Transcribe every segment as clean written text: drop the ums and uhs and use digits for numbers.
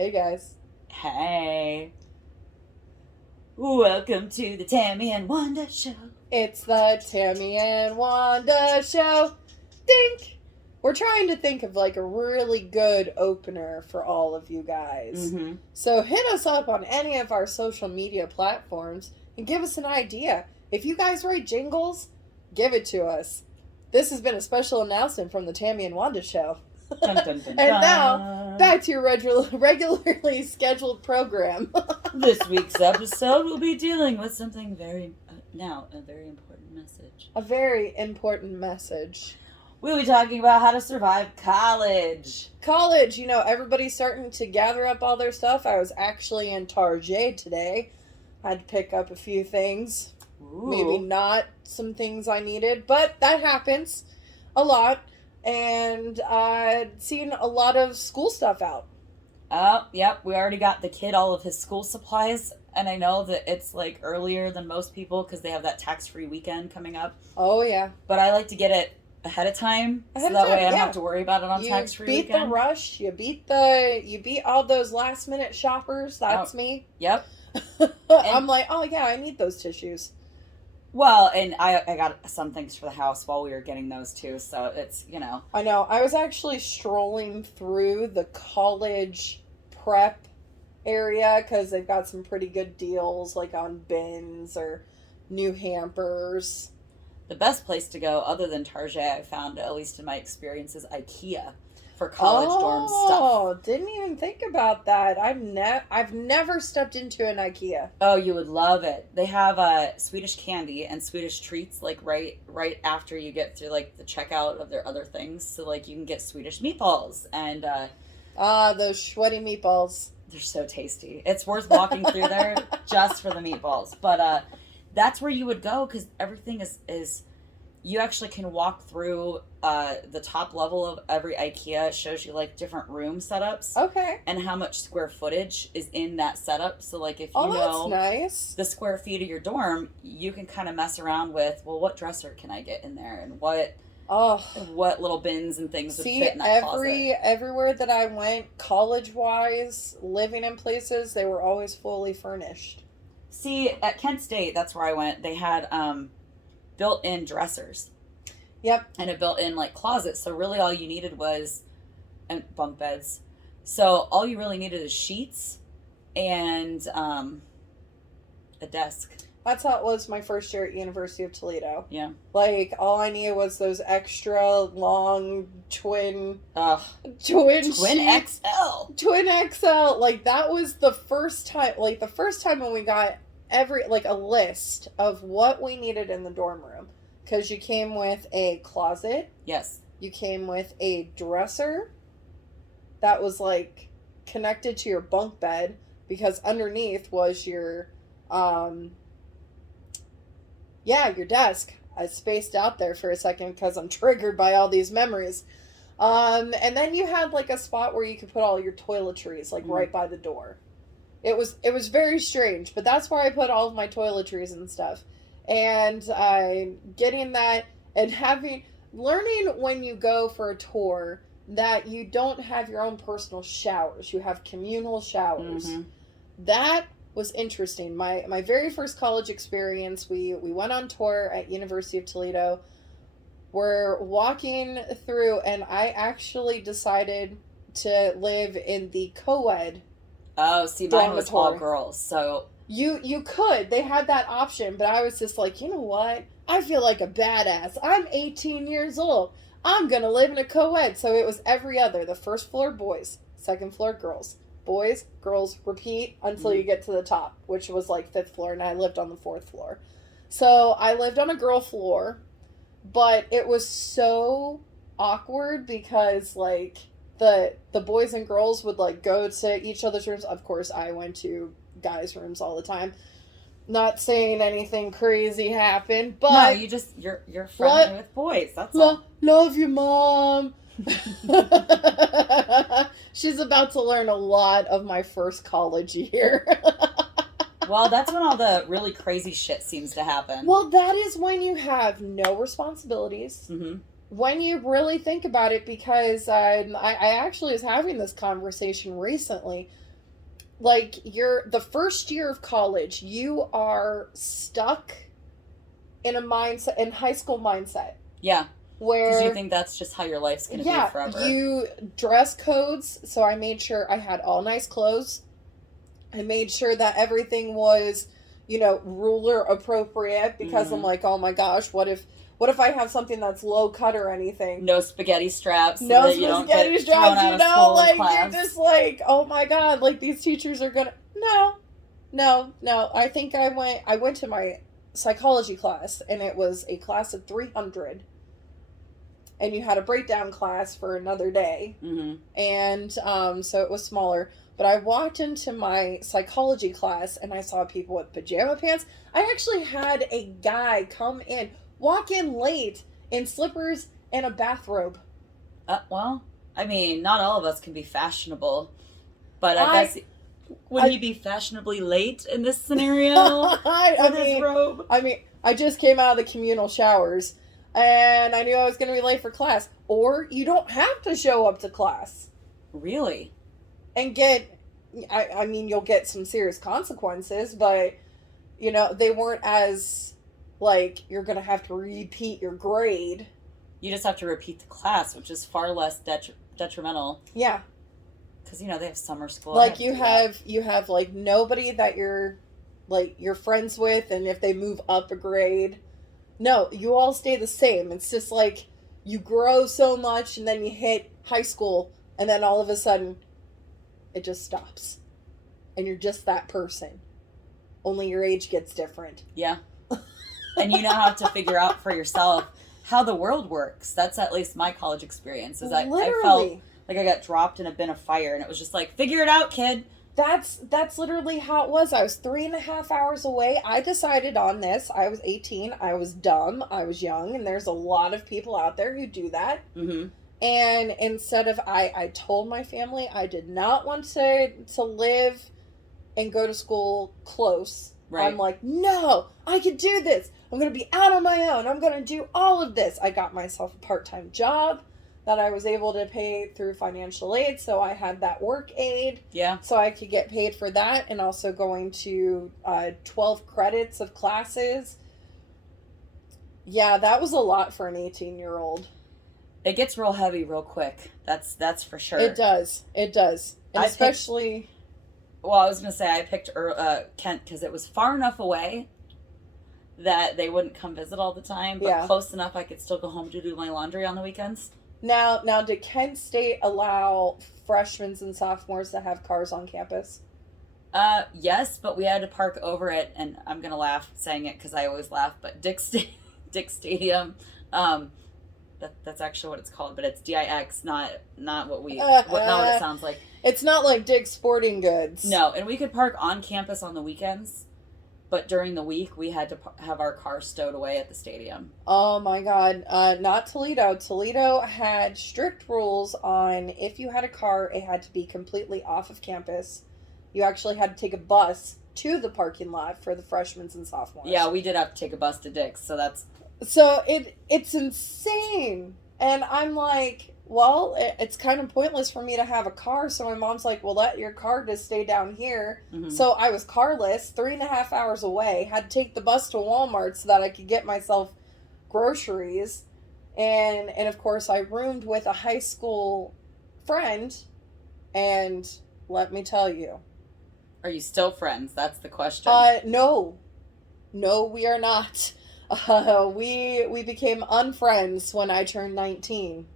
Hey guys. Hey. Welcome to the Tammy and Wanda Show. It's the Tammy and Wanda Show. Dink! We're trying to think of like a really good opener for all of you guys. Mm-hmm. So hit us up on any of our social media platforms and give us an idea. If you guys write jingles, give it to us. This has been a special announcement from the Tammy and Wanda Show. Dun, dun, dun, And dun. now, back to your regularly scheduled program. This week's episode will be dealing with something a very important message. A very important message. We'll be talking about how to survive college. College, everybody's starting to gather up all their stuff. I was actually in Target today. I had to pick up a few things. Ooh. Maybe not some things I needed, but that happens a lot. And I'd seen a lot of school stuff out. Oh, yep. We already got the kid all of his school supplies. And I know that it's like earlier than most people because they have that tax-free weekend coming up. Oh, yeah. But I like to get it ahead of time. So that way I don't have to worry about it on tax-free weekend. You beat the rush. You beat all those last-minute shoppers. That's me. Yep. I'm like, oh, yeah, I need those tissues. Well, and I got some things for the house while we were getting those too, so it's, I know. I was actually strolling through the college prep area because they've got some pretty good deals, like on bins or new hampers. The best place to go, other than Target, I found, at least in my experience, is Ikea for college dorm stuff. Oh, didn't even think about that. I've never stepped into an Ikea. Oh, you would love it. They have Swedish candy and Swedish treats, like right after you get through like the checkout of their other things. So like you can get Swedish meatballs and those sweaty meatballs. They're so tasty. It's worth walking through there just for the meatballs. But that's where you would go because everything is you actually can walk through the top level of every IKEA. It shows you like different room setups. Okay. And how much square footage is in that setup. So like if you that's know nice. the square feet of your dorm, you can kind of mess around with, well, what dresser can I get in there? And what little bins and things would fit in that closet. Everywhere that I went, college-wise, living in places, they were always fully furnished. See, at Kent State, that's where I went, they had built-in dressers. Yep. And a built-in like closet. So really all you needed was bunk beds. So all you really needed is sheets and a desk. That's how it was my first year at University of Toledo. Yeah. Like, all I needed was those extra long twin XL. Twin XL. Like, that was the first time when we got a list of what we needed in the dorm room. Because you came with a closet. Yes. You came with a dresser that was, like, connected to your bunk bed. Because underneath was your your desk. I spaced out there for a second because I'm triggered by all these memories. And then you had like a spot where you could put all your toiletries, like right by the door. It was very strange, but that's where I put all of my toiletries and stuff. And getting that and learning when you go for a tour that you don't have your own personal showers. You have communal showers. Mm-hmm. That was interesting. My very first college experience, we went on tour at University of Toledo. We're walking through, and I actually decided to live in the co-ed. Oh, see, mine was all girls, so... You could. They had that option, but I was just like, you know what? I feel like a badass. I'm 18 years old. I'm going to live in a co-ed. So it was every other. The first floor, boys. Second floor, girls. Boys, girls, repeat until you get to the top, which was like 5th floor, and I lived on the 4th floor. So I lived on a girl floor, but it was so awkward because like the boys and girls would like go to each other's rooms. Of course, I went to guys' rooms all the time. Not saying anything crazy happened, but no, you're friendly with boys. That's all. Love you, Mom. She's about to learn a lot of my first college year. Well, that's when all the really crazy shit seems to happen. Well, that is when you have no responsibilities. Mm-hmm. When you really think about it, because I actually was having this conversation recently. like you're the first year of college, you are stuck in a mindset, in high school mindset. Yeah. Where because you think that's just how your life's going to be forever. You dress codes. So I made sure I had all nice clothes. I made sure that everything was, ruler appropriate, because I'm like, oh my gosh, what if I have something that's low cut or anything? No spaghetti straps. No spaghetti straps, like you're just like, oh my god, like these teachers are gonna. No. I think I went to my psychology class, and it was a class of 300. And you had a breakdown class for another day. Mm-hmm. And so it was smaller. But I walked into my psychology class, and I saw people with pajama pants. I actually had a guy walk in late in slippers and a bathrobe. Well, I mean, not all of us can be fashionable. But I guess... Would he be fashionably late in this scenario? His robe? I mean, I just came out of the communal showers, and I knew I was going to be late for class. Or you don't have to show up to class. Really? And I mean, you'll get some serious consequences, but, they weren't as, like, you're going to have to repeat your grade. You just have to repeat the class, which is far less detrimental. Yeah. Because, they have summer school. Like, you have, like, nobody that you're friends with, and if they move up a grade... No, you all stay the same. It's just like you grow so much, and then you hit high school, and then all of a sudden it just stops. And you're just that person. Only your age gets different. Yeah. And you now have to figure out for yourself how the world works. That's at least my college experience. Is I felt like I got dropped in a bin of fire, and it was just like, figure it out, kid. That's literally how it was. I was 3.5 hours away. I decided on this. I was 18. I was dumb. I was young. And there's a lot of people out there who do that. Mm-hmm. And instead of, I told my family I did not want to live and go to school close. Right. I'm like, no, I can do this. I'm going to be out on my own. I'm going to do all of this. I got myself a part-time job that I was able to pay through financial aid, so I had that work aid. Yeah. So I could get paid for that, and also going to 12 credits of classes. Yeah, that was a lot for an 18-year-old. It gets real heavy real quick. That's for sure. It does. And especially... I was going to say I picked Kent because it was far enough away that they wouldn't come visit all the time, but close enough I could still go home to do my laundry on the weekends. Now, did Kent State allow freshmen and sophomores to have cars on campus? Yes, but we had to park over it, and I'm gonna laugh saying it because I always laugh. But Dick Stadium, that's actually what it's called, but it's DIX, not what it sounds like. It's not like Dick's Sporting Goods. No, and we could park on campus on the weekends. But during the week, we had to have our car stowed away at the stadium. Oh, my God. Not Toledo. Toledo had strict rules on if you had a car, it had to be completely off of campus. You actually had to take a bus to the parking lot for the freshmen and sophomores. Yeah, we did have to take a bus to Dick's, so that's... So it's insane. And I'm like... Well, it's kind of pointless for me to have a car, so my mom's like, well, let your car just stay down here. Mm-hmm. So I was carless, 3.5 hours away, had to take the bus to Walmart so that I could get myself groceries. And of course, I roomed with a high school friend, and let me tell you. Are you still friends? That's the question. No. No, we are not. We became unfriends when I turned 19.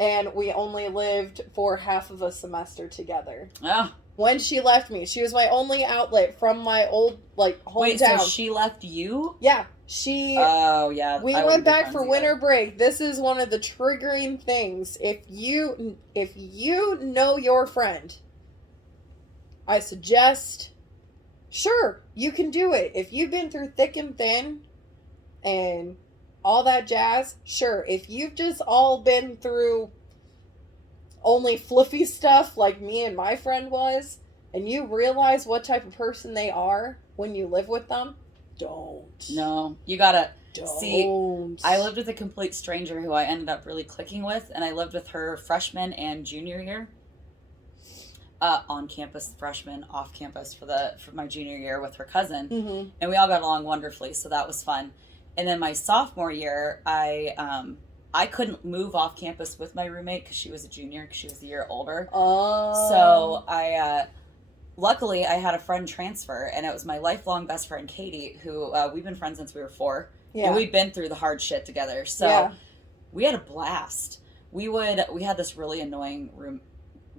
And we only lived for half of a semester together. Oh. When she left me. She was my only outlet from my old, hometown. Wait, so she left you? Yeah. Oh, yeah. We went back for winter break. This is one of the triggering things. If you know your friend, I suggest, sure, you can do it. If you've been through thick and thin, and... all that jazz, sure. If you've just all been through only fluffy stuff like me and my friend was, and you realize what type of person they are when you live with them, don't. No, you gotta... Don't. See, I lived with a complete stranger who I ended up really clicking with, and I lived with her freshman and junior year. on-campus freshman, off-campus for my junior year with her cousin. Mm-hmm. And we all got along wonderfully, so that was fun. And then my sophomore year, I couldn't move off campus with my roommate because she was a junior, because she was a year older. Oh. So luckily I had a friend transfer, and it was my lifelong best friend, Katie, who we've been friends since we were 4. Yeah. And we've been through the hard shit together. So we had a blast. We had this really annoying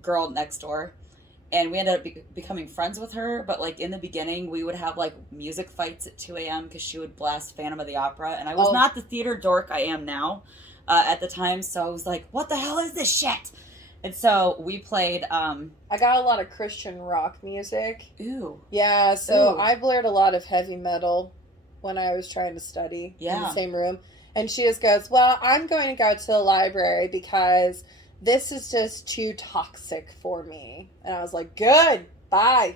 girl next door, and we ended up becoming friends with her. But like in the beginning, we would have like music fights at 2 a.m. because she would blast Phantom of the Opera, and I was not the theater dork I am now at the time. So I was like, "What the hell is this shit?" And so we played. I got a lot of Christian rock music. Ooh. Yeah, so Ooh. I blared a lot of heavy metal when I was trying to study in the same room. And she just goes, well, I'm going to go to the library because this is just too toxic for me. And I was like, good, bye.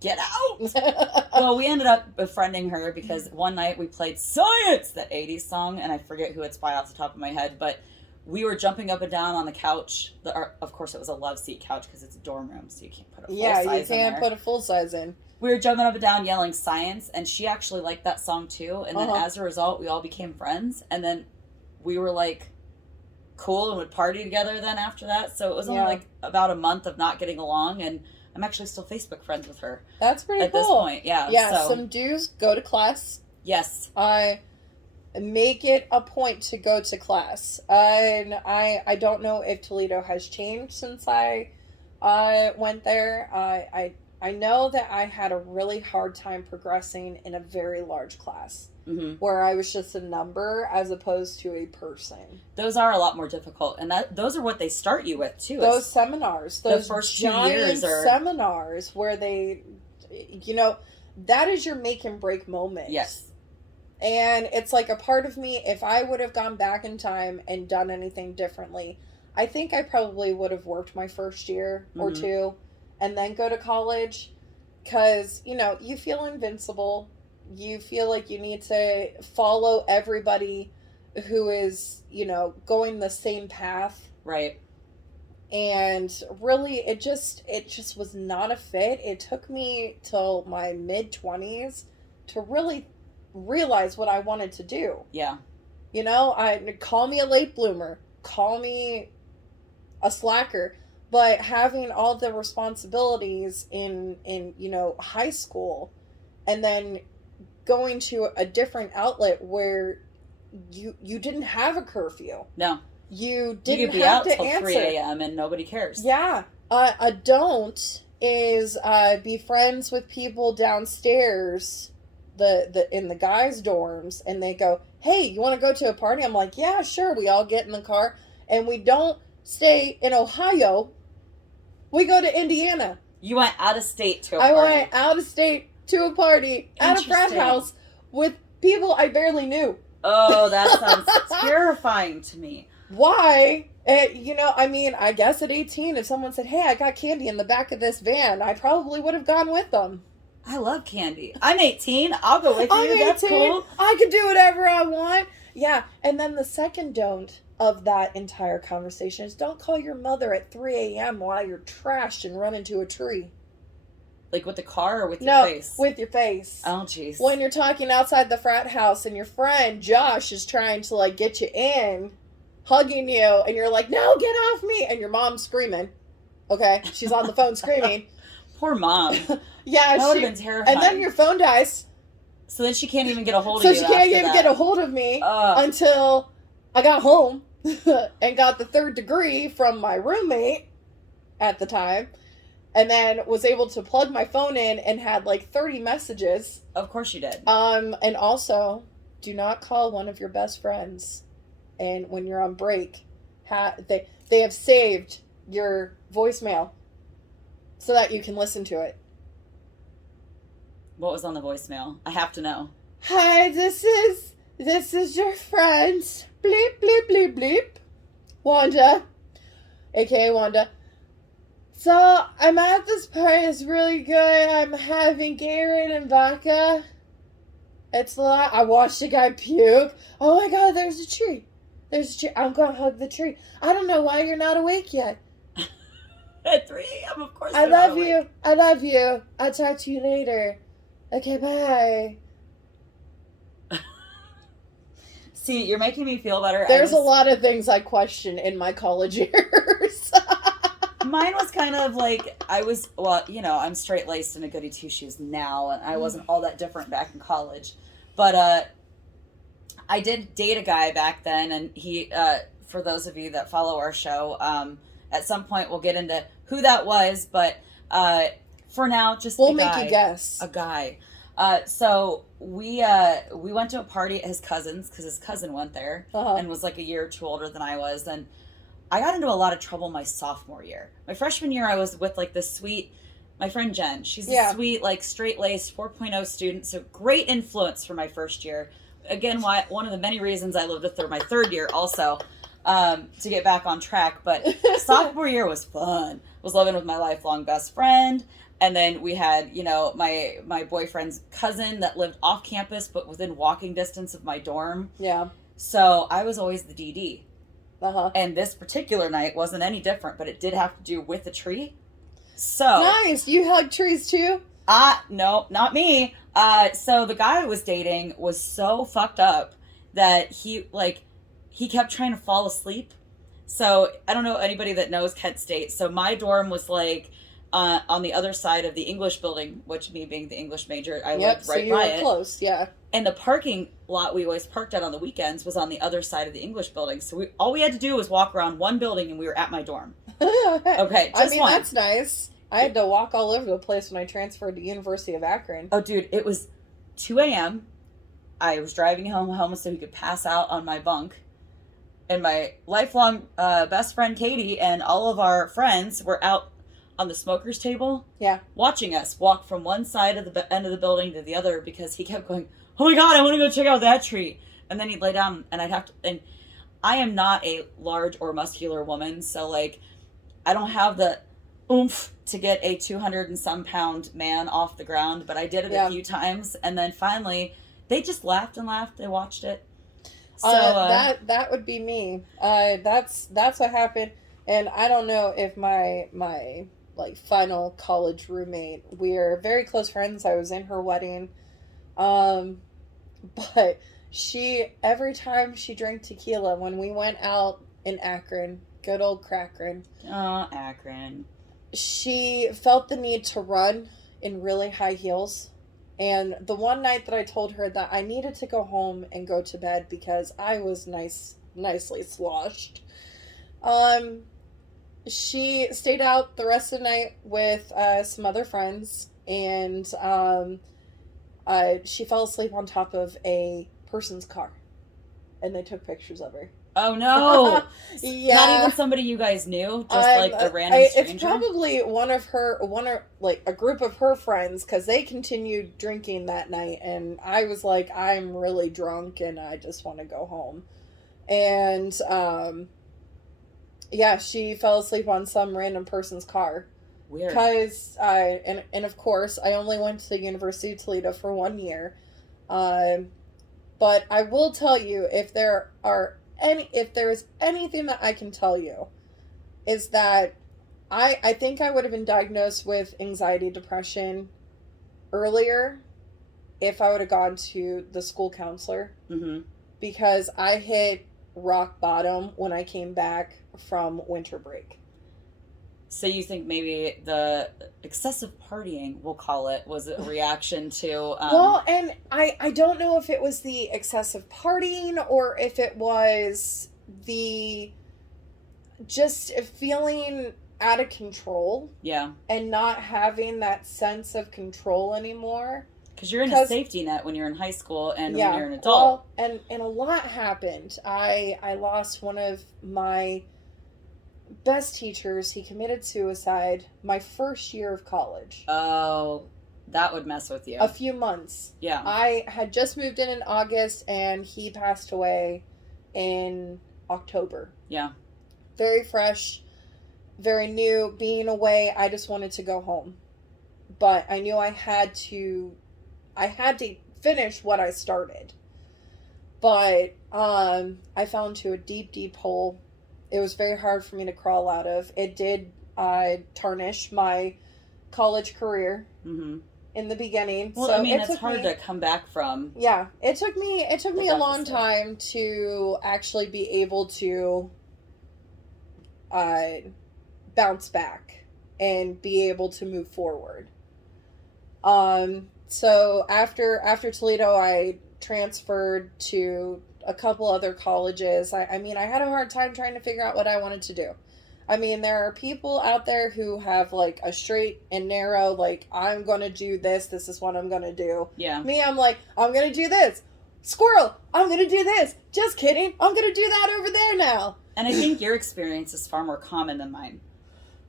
Get out! Well, we ended up befriending her because one night we played Science, that 80s song, and I forget who it's by off the top of my head, but we were jumping up and down on the couch. Of course, it was a love seat couch because it's a dorm room, so you can't put a full size in there. Yeah, you can't put a full size in. We were jumping up and down yelling Science, and she actually liked that song too. And then as a result, we all became friends. And then we were like cool and would party together then after that. So it was only like about a month of not getting along, and I'm actually still Facebook friends with her. That's pretty cool. At this point, yeah. Yeah, some dues, go to class. Yes. Make it a point to go to class. And I don't know if Toledo has changed since I went there. I know that I had a really hard time progressing in a very large class, where I was just a number as opposed to a person. Those are a lot more difficult, and those are what they start you with too. Those seminars, those the first giant 2 years are seminars where they, that is your make and break moment. Yes. And it's like a part of me, if I would have gone back in time and done anything differently, I think I probably would have worked my first year or two and then go to college. Because, you feel invincible. You feel like you need to follow everybody who is, going the same path. Right. And really, it just was not a fit. It took me till my mid-20s to really realize what I wanted to do. Yeah. Call me a late bloomer, call me a slacker, but having all the responsibilities in high school, and then going to a different outlet where you didn't have a curfew. No. You didn't you could be have out to till answer. 3 a.m. and nobody cares. Yeah. A don't is be friends with people downstairs in the guys' dorms, and they go, hey, you want to go to a party? I'm like, yeah, sure. We all get in the car, and we don't stay in Ohio. We go to Indiana. You went out of state to a party. I went out of state to a party at a frat house with people I barely knew. Oh, that sounds terrifying to me. Why? I guess at 18, if someone said, hey, I got candy in the back of this van, I probably would have gone with them. I love candy. I'm 18. I'll go with you. I'm 18. That's cool. I can do whatever I want. Yeah. And then the second don't of that entire conversation is don't call your mother at 3 a.m. while you're trashed and run into a tree. Like with the car or with your face? No, with your face. Oh, jeez. When you're talking outside the frat house and your friend Josh is trying to get you in, hugging you, and you're like, no, get off me. And your mom's screaming. Okay. She's on the phone screaming. Poor mom. Yeah, that would have been terrifying. And then your phone dies. So then she can't even get a hold of you. So she can't even get a hold of me until I got home and got the 3rd degree from my roommate at the time, and then was able to plug my phone in and had 30 messages. Of course you did. And also, do not call one of your best friends, and when you're on break, they have saved your voicemail so that you can listen to it. What was on the voicemail? I have to know. Hi, this is your friend. Bleep, bleep, bleep, bleep. Wanda. AKA Wanda. So, I'm at this party. It's really good. I'm having Gatorade and vodka. It's a lot. I watched a guy puke. Oh my god, there's a tree. I'm going to hug the tree. I don't know why you're not awake yet. At 3 a.m., of course. I love you. I love you. I'll talk to you later. Okay, bye. See, you're making me feel better. There's a lot of things I question in my college years. Mine was kind of like, I'm straight-laced and a goody two-shoes now, and I wasn't all that different back in college. But I did date a guy back then, and he, for those of you that follow our show, at some point we'll get into who that was, but for now, just we'll make you guess. A guy. So we went to a party at his cousin's, because his cousin went there, and was like a year or two older than I was, and I got into a lot of trouble my sophomore year. My freshman year, I was with, like, this sweet, my friend Jen. She's a sweet, like, straight-laced 4.0 student, so great influence for my first year. Again, one of the many reasons I lived with her my third year also, to get back on track. But sophomore year was fun. Was living with my lifelong best friend. And then we had, my boyfriend's cousin that lived off campus, but within walking distance of my dorm. Yeah. So I was always the DD. And this particular night wasn't any different, but it did have to do with a tree. So nice. You hug trees too? No, not me. So the guy I was dating was so fucked up that he kept trying to fall asleep. So I don't know anybody that knows Kent State. So my dorm was like on the other side of the English building, which me being the English major, I lived right by it. Close, yeah. And the parking lot we always parked at on the weekends was on the other side of the English building. So all we had to do was walk around one building and we were at my dorm. Okay, just one. That's nice. I had to walk all over the place when I transferred to University of Akron. Oh, dude, it was 2 a.m. I was driving home so he could pass out on my bunk. And my lifelong best friend Katie and all of our friends were out on the smoker's table, watching us walk from one side of the end of the building to the other because he kept going, oh my God, I want to go check out that tree. And then he'd lay down and I'd have to, and I am not a large or muscular woman. So like, I don't have the oomph to get a 200 and some pound man off the ground, but I did it a few times. And then finally they just laughed and laughed. They watched it. So that would be me. That's what happened. And I don't know if my like final college roommate, we're very close friends. I was in her wedding. But every time she drank tequila, when we went out in Akron, good old Crackrin. Oh, Akron. She felt the need to run in really high heels. And the one night that I told her that I needed to go home and go to bed because I was nicely sloshed, she stayed out the rest of the night with some other friends, and she fell asleep on top of a person's car, and they took pictures of her. Oh no! Yeah, not even somebody you guys knew, just like a random stranger. It's probably one of like a group of her friends, because they continued drinking that night, and I was like, I'm really drunk and I just want to go home, and she fell asleep on some random person's car. Weird. Because and of course I only went to the University of Toledo for 1 year, but I will tell you, if there is anything that I can tell you, is that I think I would have been diagnosed with anxiety, depression earlier if I would have gone to the school counselor, because I hit rock bottom when I came back from winter break. So you think maybe the excessive partying, we'll call it, was a reaction to... Well, and I don't know if it was the excessive partying or if it was the just feeling out of control. Yeah. And not having that sense of control anymore. Because you're in a safety net when you're in high school and when you're an adult. Well, and a lot happened. I lost one of my best teachers. He committed suicide my first year of college. Oh, that would mess with you. A few months. Yeah. I had just moved in August, and he passed away in October. Yeah. Very fresh, very new. Being away, I just wanted to go home. But I knew I had to finish what I started. But I fell into a deep, deep hole. It was very hard for me to crawl out of. It did tarnish my college career Mm-hmm. in the beginning. Well, so I mean, it it's took hard me, to come back from. Yeah, it took me a long deficit. time to actually be able to uh, bounce back and be able to move forward. So after Toledo, I transferred to a couple other colleges. I mean, I had a hard time trying to figure out what I wanted to do. I mean, there are people out there who have like a straight and narrow, like, I'm going to do this. This is what I'm going to do. Yeah. Me, I'm like, I'm going to do this. Squirrel, I'm going to do this. Just kidding. I'm going to do that over there now. And I think your experience is far more common than mine.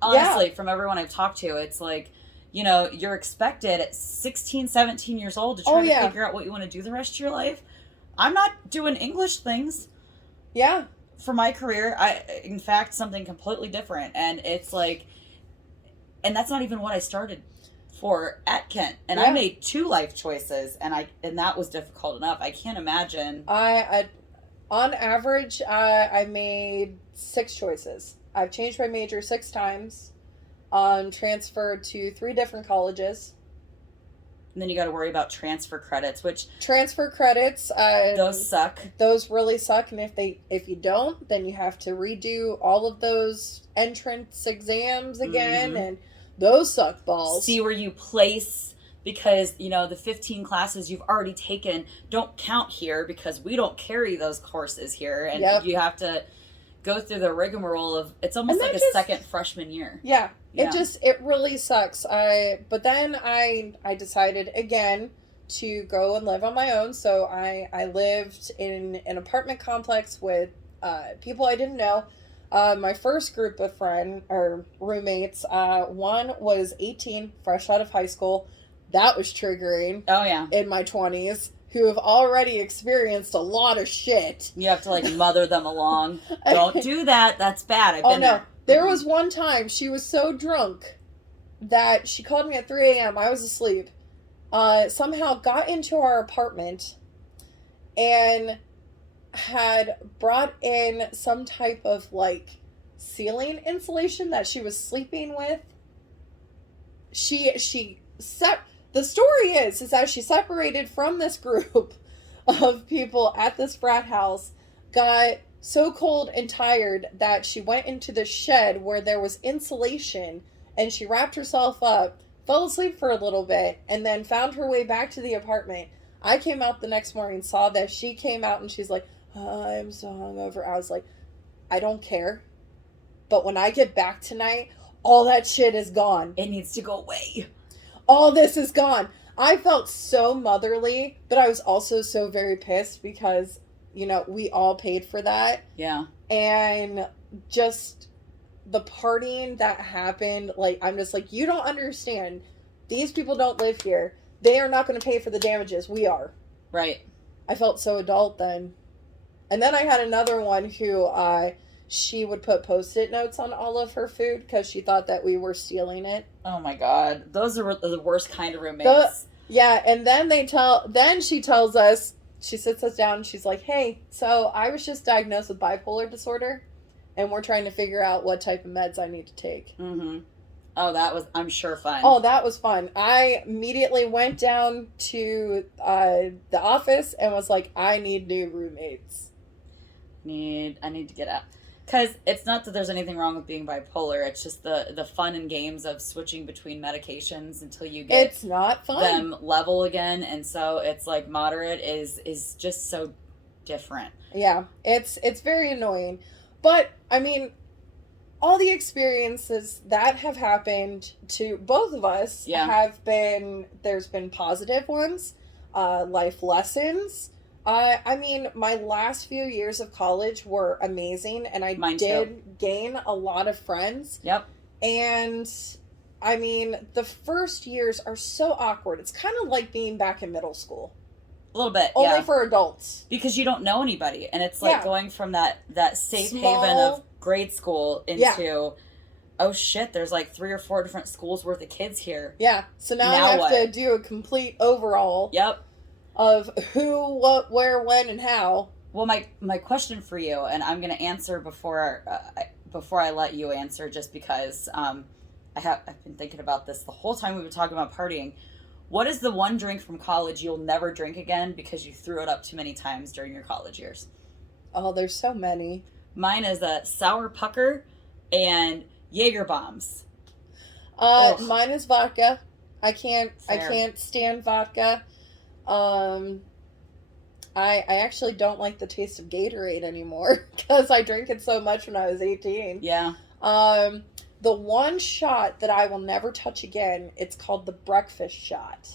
Honestly, from everyone I've talked to, it's like, you know, you're expected at 16, 17 years old to try to figure out what you want to do the rest of your life. I'm not doing English things. Yeah. For my career, in fact, something completely different. And it's like, and that's not even what I started for at Kent. And I made 2 life choices, and that was difficult enough. I can't imagine. On average, I made 6 choices. I've changed my major 6 times. Transferred to 3 different colleges. And then you got to worry about transfer credits, which transfer credits. Those suck. Those really suck, and if you don't, then you have to redo all of those entrance exams again, and those suck balls. See where you place, because, you know, the 15 classes you've already taken don't count here because we don't carry those courses here, and you have to go through the rigmarole of, it's almost like a second freshman year. Yeah. It really sucks. But then I decided again to go and live on my own. So I lived in an apartment complex with people I didn't know. My first group of roommates, one was 18, fresh out of high school. That was triggering. Oh yeah. In my 20s. Who have already experienced a lot of shit. You have to like mother them along. Don't do that. That's bad. I've been there. There was one time she was so drunk that she called me at 3 a.m. I was asleep. Somehow got into our apartment and had brought in some type of like ceiling insulation that she was sleeping with. The story is that she separated from this group of people at this frat house, got so cold and tired that she went into the shed where there was insulation, and she wrapped herself up, fell asleep for a little bit, and then found her way back to the apartment. I came out the next morning, saw that she came out, and she's like, I'm so hungover. I was like, I don't care. But when I get back tonight, all that shit is gone. It needs to go away. All this is gone. I felt so motherly, but I was also so very pissed because, you know, we all paid for that. Yeah. And just the partying that happened, like, I'm just like, you don't understand. These people don't live here. They are not going to pay for the damages. We are. Right. I felt so adult then. And then I had another one who, she would put Post-it notes on all of her food because she thought that we were stealing it. Oh my God. Those are the worst kind of roommates. And then she tells us, she sits us down and she's like, hey, so I was just diagnosed with bipolar disorder and we're trying to figure out what type of meds I need to take. Mm-hmm. Oh, that was, I'm sure, fun. Oh, that was fun. I immediately went down to the office and was like, I need new roommates. I need to get out. Because it's not that there's anything wrong with being bipolar. It's just the fun and games of switching between medications until you get it's not fun. Them level again. And so it's like moderate is just so different. Yeah, it's very annoying. But, I mean, all the experiences that have happened to both of us there's been positive ones, life lessons. I mean, my last few years of college were amazing, and I did gain a lot of friends. Yep. And, I mean, the first years are so awkward. It's kind of like being back in middle school. A little bit, Only for adults. Because you don't know anybody, and it's like going from that safe haven of grade school into, oh shit, there's like 3 or 4 different schools worth of kids here. Yeah, so now I have to do a complete overhaul. Yep. Of who, what, where, when, and how. Well, my question for you, and I'm going to answer before before I let you answer, just because I've been thinking about this the whole time we've been talking about partying. What is the one drink from college you'll never drink again because you threw it up too many times during your college years? Oh, there's so many. Mine is a sour pucker and Jaeger bombs. Mine is vodka. I can't stand vodka. I actually don't like the taste of Gatorade anymore because I drank it so much when I was 18. Yeah. The one shot that I will never touch again, it's called the breakfast shot.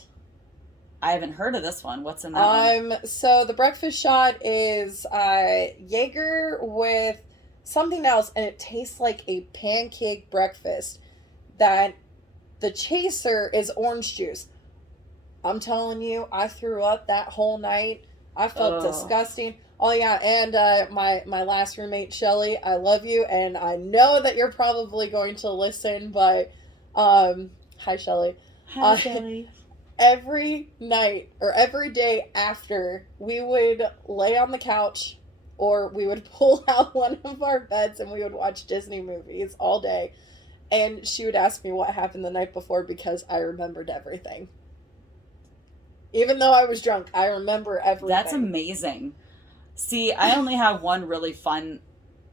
I haven't heard of this one. What's in that one? So the breakfast shot is Jaeger with something else, and it tastes like a pancake breakfast. That the chaser is orange juice. I'm telling you, I threw up that whole night. I felt disgusting. Oh yeah, and my last roommate Shelly, I love you, and I know that you're probably going to listen, but hi Shelly. Hi Shelly. Every night or every day after, we would lay on the couch or we would pull out one of our beds and we would watch Disney movies all day. And she would ask me what happened the night before because I remembered everything. Even though I was drunk, I remember everything. That's amazing. See, I only have one really fun,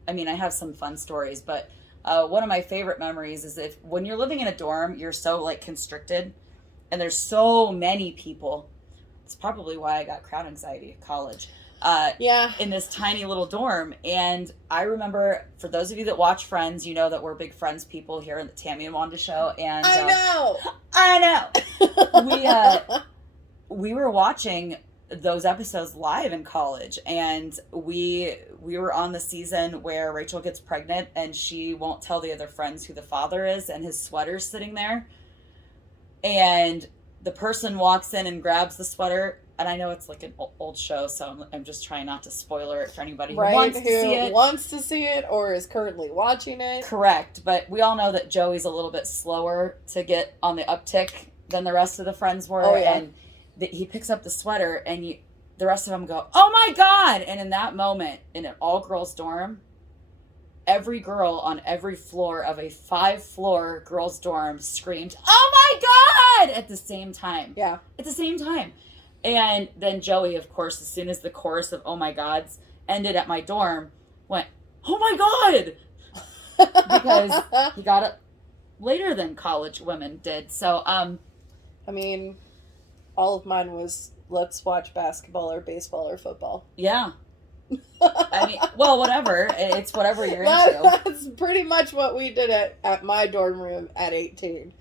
I have some fun stories, but one of my favorite memories is when you're living in a dorm, you're so like constricted and there's so many people. It's probably why I got crowd anxiety at college. In this tiny little dorm. And I remember, for those of you that watch Friends, you know that we're big Friends people here in the Tammy and Wanda show. And I know. We were watching those episodes live in college, and we were on the season where Rachel gets pregnant and she won't tell the other friends who the father is, and his sweater's sitting there, and the person walks in and grabs the sweater. And I know it's like an old show, so I'm just trying not to spoiler it for anybody who wants to see it or is currently watching it. Correct, but we all know that Joey's a little bit slower to get on the uptick than the rest of the friends were. And he picks up the sweater, and the rest of them go, "Oh my God!" And in that moment, in an all-girls dorm, every girl on every floor of a 5-floor girls' dorm screamed, "Oh my God!" at the same time. Yeah. At the same time. And then Joey, of course, as soon as the chorus of "Oh my Gods" ended at my dorm, went, "Oh my God!" Because he got it later than college women did. So, all of mine was, let's watch basketball or baseball or football. Yeah. Well, whatever. It's whatever you're into. That's pretty much what we did at my dorm room at 18.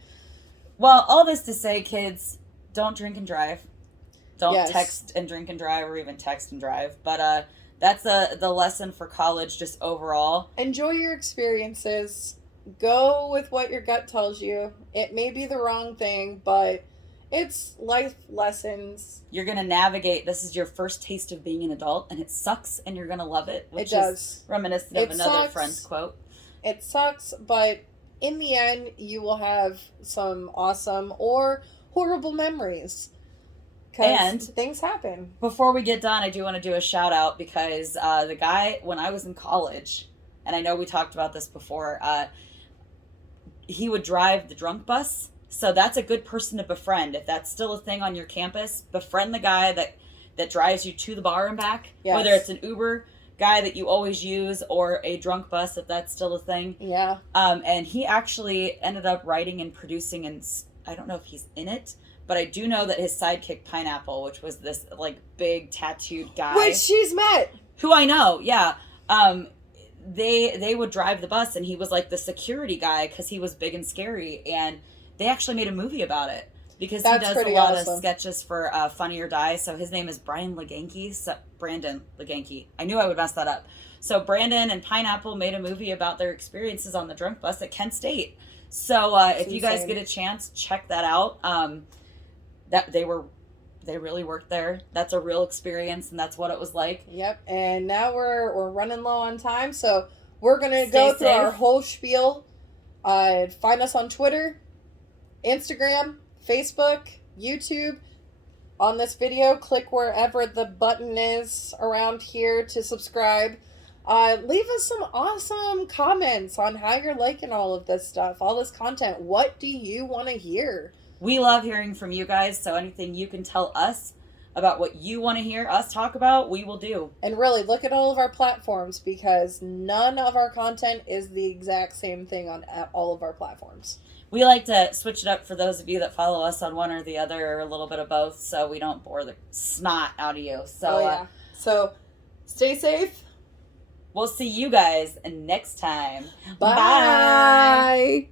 Well, all this to say, kids, don't drink and drive. Don't text and drink and drive, or even text and drive. But that's the lesson for college, just overall. Enjoy your experiences. Go with what your gut tells you. It may be the wrong thing, but it's life lessons. You're going to navigate. This is your first taste of being an adult, and it sucks, and you're going to love it. Which is reminiscent of another friend's quote. It sucks, but in the end, you will have some awesome or horrible memories. And things happen. Before we get done, I do want to do a shout out because the guy, when I was in college, and I know we talked about this before, he would drive the drunk bus. So that's a good person to befriend. If that's still a thing on your campus, befriend the guy that drives you to the bar and back. Yes. Whether it's an Uber guy that you always use or a drunk bus, if that's still a thing. Yeah. And he actually ended up writing and producing, and I don't know if he's in it, but I do know that his sidekick, Pineapple, which was this, like, big tattooed guy. Which she's met. Who I know, yeah. They would drive the bus, and he was, like, the security guy because he was big and scary. And they actually made a movie about it because he does a lot of sketches for Funny or Die. So his name is Brandon Leganke. I knew I would mess that up. So Brandon and Pineapple made a movie about their experiences on the drunk bus at Kent State. So if you guys get a chance, check that out. That they really worked there. That's a real experience, and that's what it was like. Yep. And now we're running low on time, so we're gonna go through our whole spiel. Find us on Twitter, Instagram, Facebook, YouTube. On this video, click wherever the button is around here to subscribe. Leave us some awesome comments on how you're liking all of this stuff, all this content. What do you want to hear? We love hearing from you guys, so anything you can tell us about what you want to hear us talk about, we will do. And really, look at all of our platforms, because none of our content is the exact same thing on all of our platforms. We like to switch it up for those of you that follow us on one or the other, or a little bit of both, so we don't bore the snot out of you. So, So, stay safe. We'll see you guys next time. Bye. Bye.